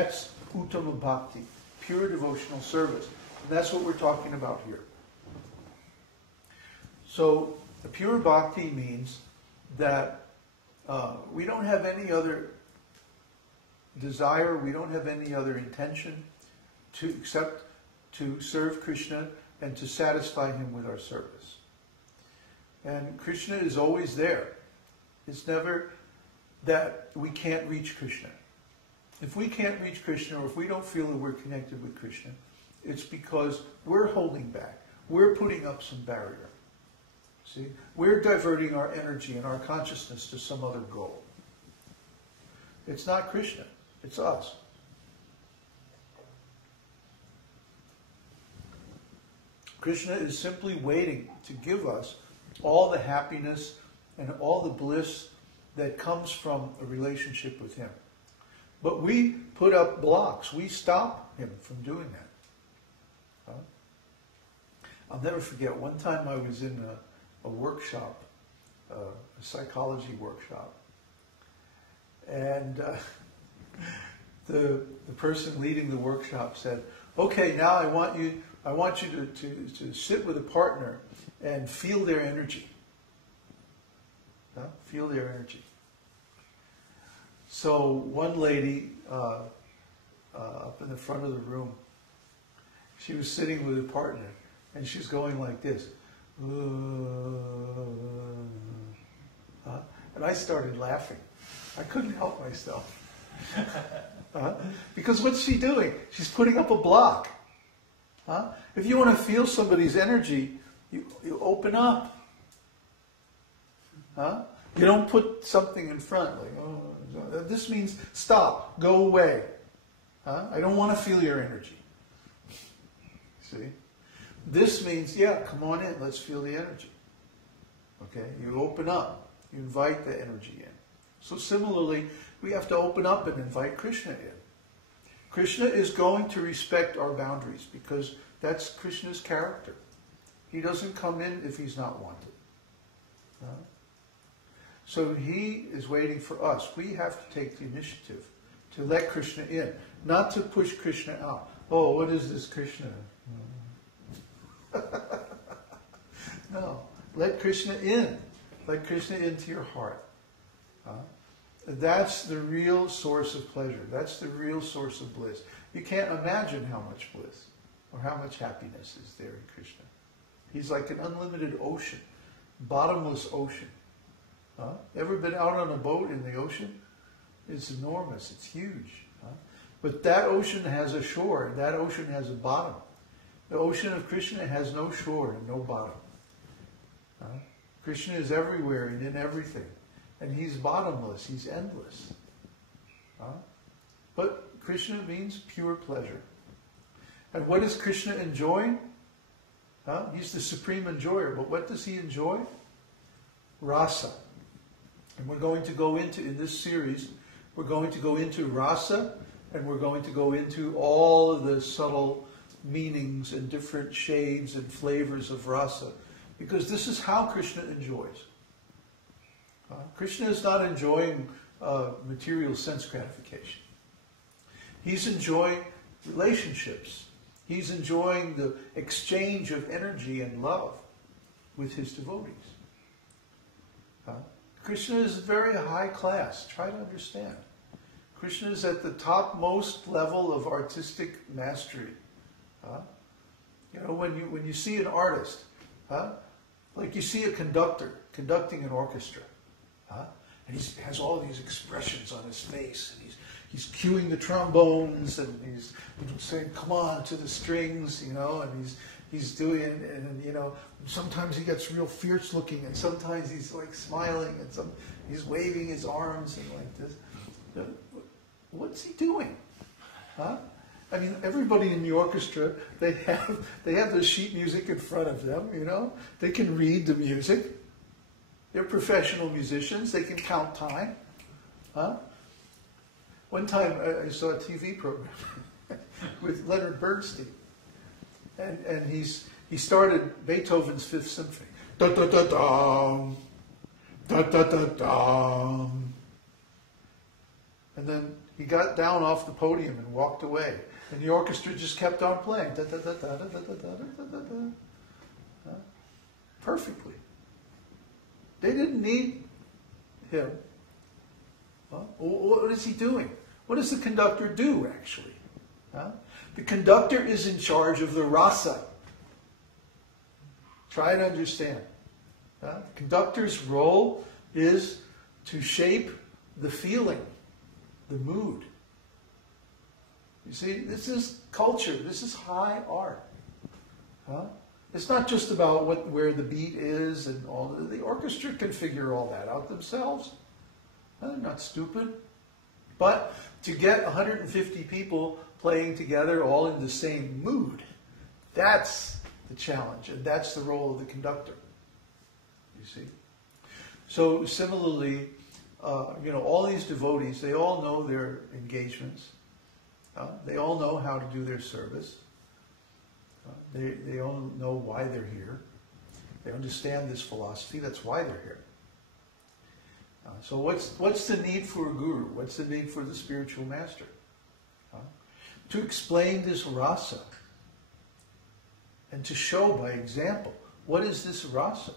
That's Uttama Bhakti, pure devotional service. And that's what we're talking about here. So, the pure Bhakti means that we don't have any other desire, we don't have any other intention except to serve Krishna and to satisfy him with our service. And Krishna is always there. It's never that we can't reach Krishna. If we can't reach Krishna, or if we don't feel that we're connected with Krishna, it's because we're holding back. We're putting up some barrier. See? We're diverting our energy and our consciousness to some other goal. It's not Krishna, it's us. Krishna is simply waiting to give us all the happiness and all the bliss that comes from a relationship with him. But we put up blocks. We stop him from doing that. I'll never forget, one time I was in a workshop, a psychology workshop, and the person leading the workshop said, "Okay, now I want you to sit with a partner and feel their energy. Feel their energy." So one lady up in the front of the room, she was sitting with a partner, and she's going like this. And I started laughing. I couldn't help myself. Because what's she doing? She's putting up a block. If you want to feel somebody's energy, you open up. You don't put something in front, like, oh, this means stop, go away. I don't want to feel your energy. See? This means, yeah, come on in, let's feel the energy. Okay? You open up, you invite the energy in. So similarly, we have to open up and invite Krishna in. Krishna is going to respect our boundaries because that's Krishna's character. He doesn't come in if he's not wanted. So he is waiting for us. We have to take the initiative to let Krishna in, not to push Krishna out. Oh, what is this Krishna? No, let Krishna in. Let Krishna into your heart. That's the real source of pleasure. That's the real source of bliss. You can't imagine how much bliss or how much happiness is there in Krishna. He's like an unlimited ocean, bottomless ocean. Ever been out on a boat in the ocean? It's enormous. It's huge. But that ocean has a shore, and that ocean has a bottom. The ocean of Krishna has no shore and no bottom. Krishna is everywhere and in everything. And he's bottomless. He's endless. But Krishna means pure pleasure. And what is Krishna enjoying? He's the supreme enjoyer. But what does he enjoy? Rasa. And we're going to go into, in this series, we're going to go into rasa, and we're going to go into all of the subtle meanings and different shades and flavors of rasa, because this is how Krishna enjoys. Krishna is not enjoying material sense gratification. He's enjoying relationships. He's enjoying the exchange of energy and love with his devotees. Krishna is very high class. Try to understand. Krishna is at the topmost level of artistic mastery. You know, when you see an artist, like you see a conductor conducting an orchestra, and he has all these expressions on his face, and he's cueing the trombones, and he's saying, "Come on," to the strings, you know, and he's doing, and you know, sometimes he gets real fierce looking, and sometimes he's like smiling, and he's waving his arms and like this. What's he doing? I mean, everybody in the orchestra, they have the sheet music in front of them, you know. They can read the music. They're professional musicians. They can count time. One time I saw a TV program with Leonard Bernstein, and he started Beethoven's Fifth Symphony. Da da da da, da da da da, and then He got down off the podium and walked away. And the orchestra just kept on playing. Perfectly. They didn't need him. What is he doing? What does the conductor do, actually? The conductor is in charge of the rasa. Try to understand. The conductor's role is to shape the feeling, the mood. You see, this is culture. This is high art. It's not just about where the beat is and all. The orchestra can figure all that out themselves. They're not stupid. But to get 150 people playing together all in the same mood, that's the challenge, and that's the role of the conductor. You see? So similarly, all these devotees, they all know their engagements. They all know how to do their service. They all know why they're here. They understand this philosophy. That's why they're here. So what's the need for a guru? What's the need for the spiritual master? To explain this rasa and to show by example, what is this rasa?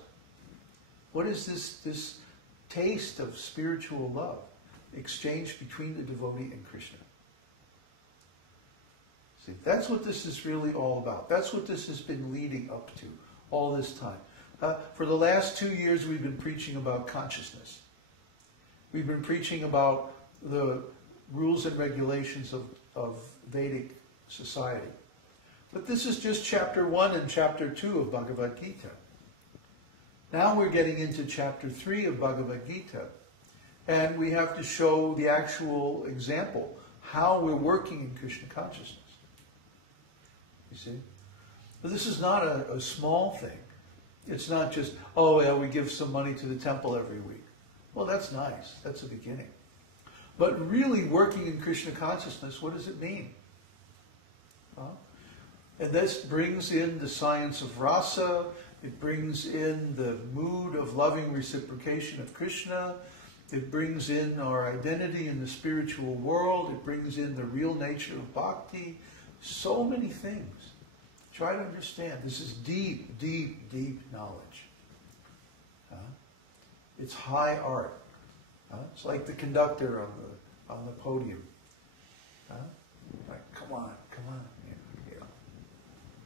What is this taste of spiritual love exchanged between the devotee and Krishna? See, that's what this is really all about. That's what this has been leading up to all this time. For the last 2 years, we've been preaching about consciousness. We've been preaching about the rules and regulations of Vedic society. But this is just chapter 1 and chapter 2 of Bhagavad Gita. Now we're getting into chapter 3 of Bhagavad Gita, and we have to show the actual example, how we're working in Krishna consciousness. You see? But this is not a small thing. It's not just, oh, yeah, we give some money to the temple every week. Well, that's nice. That's a beginning. But really working in Krishna consciousness, what does it mean? And this brings in the science of rasa. It brings in the mood of loving reciprocation of Krishna. It brings in our identity in the spiritual world. It brings in the real nature of bhakti. So many things. Try to understand. This is deep, deep, deep knowledge. It's high art. It's like the conductor on the podium. Like, come on.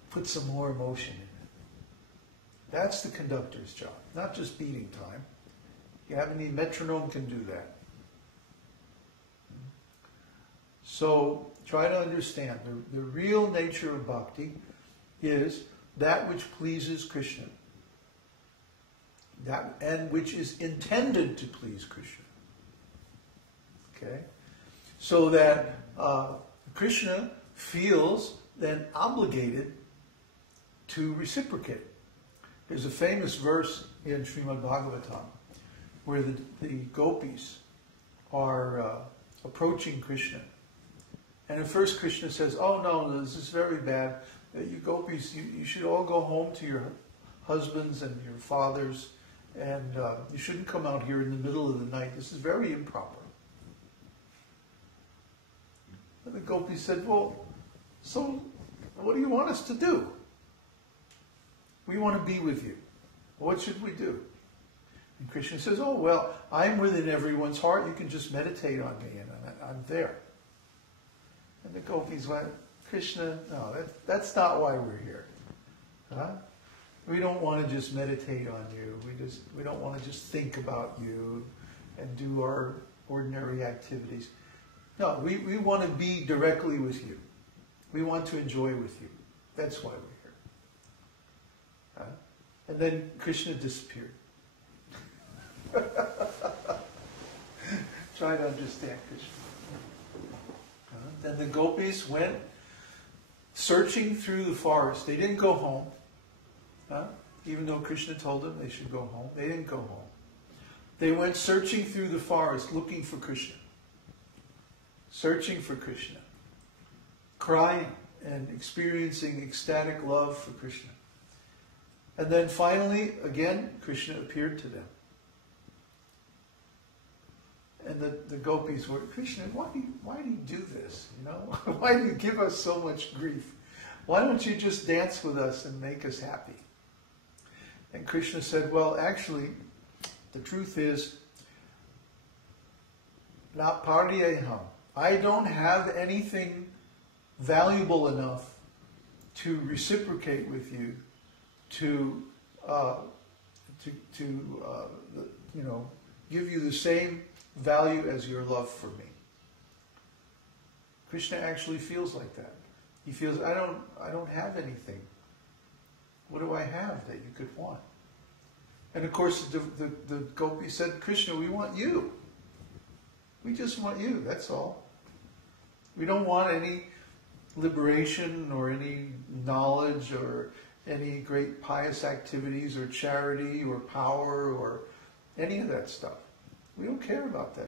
Put some more emotion in it. That's the conductor's job, not just beating time. You have any metronome can do that. So try to understand the real nature of bhakti is that which pleases Krishna, and which is intended to please Krishna. Okay, so that Krishna feels then obligated to reciprocate. There's a famous verse in Srimad Bhagavatam where the gopis are approaching Krishna. And at first Krishna says, oh no, this is very bad. You gopis, you should all go home to your husbands and your fathers, and you shouldn't come out here in the middle of the night. This is very improper. And the gopis said, well, so what do you want us to do? We want to be with you. What should we do? And Krishna says, oh, well, I'm within everyone's heart. You can just meditate on me, and I'm there. And the gopis went, Krishna, no, that's not why we're here. We don't want to just meditate on you. We don't want to just think about you and do our ordinary activities. No, we want to be directly with you. We want to enjoy with you. That's why we're here. And then Krishna disappeared. Try to understand Krishna. Then the gopis went searching through the forest. They didn't go home. Even though Krishna told them they should go home. They didn't go home. They went searching through the forest looking for Krishna. Searching for Krishna. Crying and experiencing ecstatic love for Krishna. And then finally, again, Krishna appeared to them. And the gopis were, Krishna, why do you do this? You know, why do you give us so much grief? Why don't you just dance with us and make us happy? And Krishna said, well, actually, the truth is, na paryeham. I don't have anything valuable enough to reciprocate with you, to you know, give you the same value as your love for me. Krishna actually feels like that. He feels, I don't have anything. What do I have that you could want? And of course the gopi said, Krishna, we want you. We just want you, that's all. We don't want any liberation or any knowledge or any great pious activities or charity or power or any of that stuff. We don't care about that.